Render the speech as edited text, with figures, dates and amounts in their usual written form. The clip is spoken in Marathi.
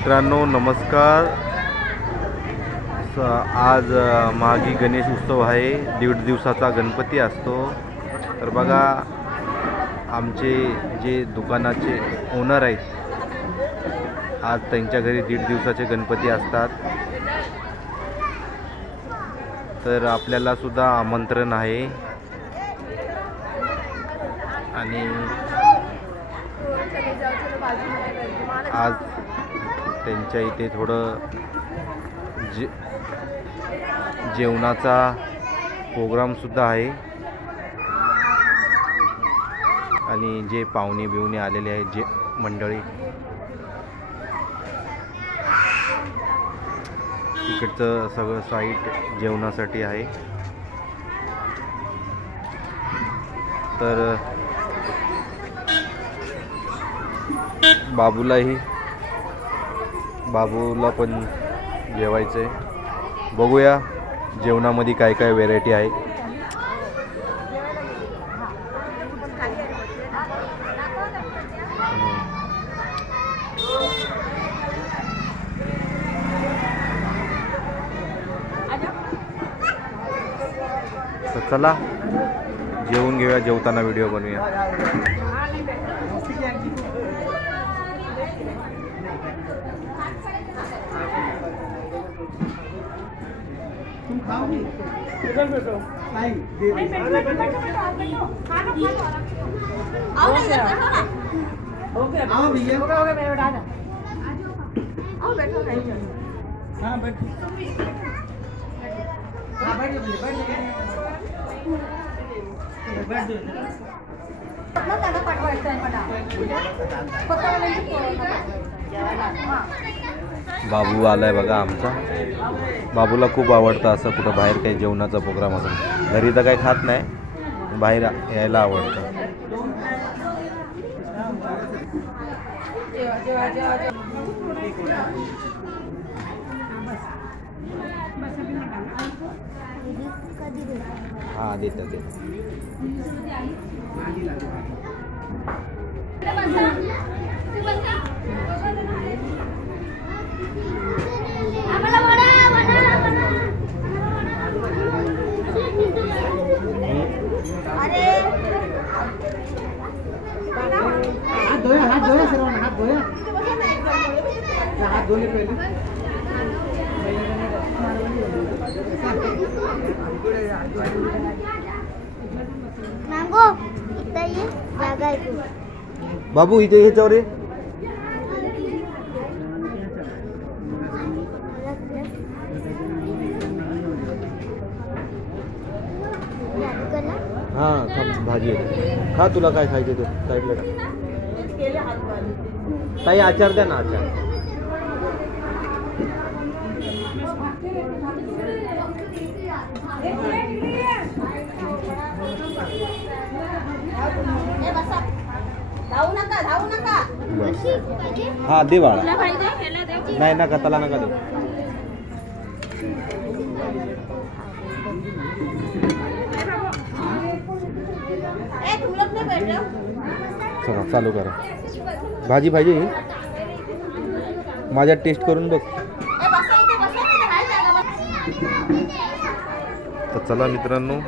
मित्रांनो नमस्कार। आज माघी गणेश उत्सव आहे, 1.5 दिवसाचा गणपती असतो। तर बघा आमचे जे दुकानाचे ओनर आहेत आज त्यांच्या घरी 1.5 दिवसाचे गणपती असतात। तर आपल्याला सुद्धा आमंत्रण आहे आणि आज त्यांच्या इथे थोडं जेवणाचा प्रोग्राम सुद्धा आहे आणि जे पाहुणे बिवणे आलेले आहेत जे मंडळी तिकडचं सगळं साईट जेवणासाठी आहे। तर बाबूला पण जेवायचं आहे। बघूया जेवणामध्ये काय काय व्हेरायटी आहे। तर चला जेवून घेऊया, जेवताना व्हिडिओ बनवूया। बाबू आलाय बघा आमचा। बाबूला खूप आवडतं असं कुठं बाहेर काही जेवणाचा प्रोग्राम असेल। घरी तर काही खात नाही, बाहेर यायला आवडतं। हाँ देतात बाबू इथे ह्याच्यावर ये। हाँ भाजी खा, तुला काय खायचं ते साईडला टाक। ताई आचार द्या ना, आचार। हाँ दे बाळा, नाही नका त्याला नका दे। चला चालू करा। भाजी पाहिजे माझ्या टेस्ट करून बघ। तर चला मित्रांनो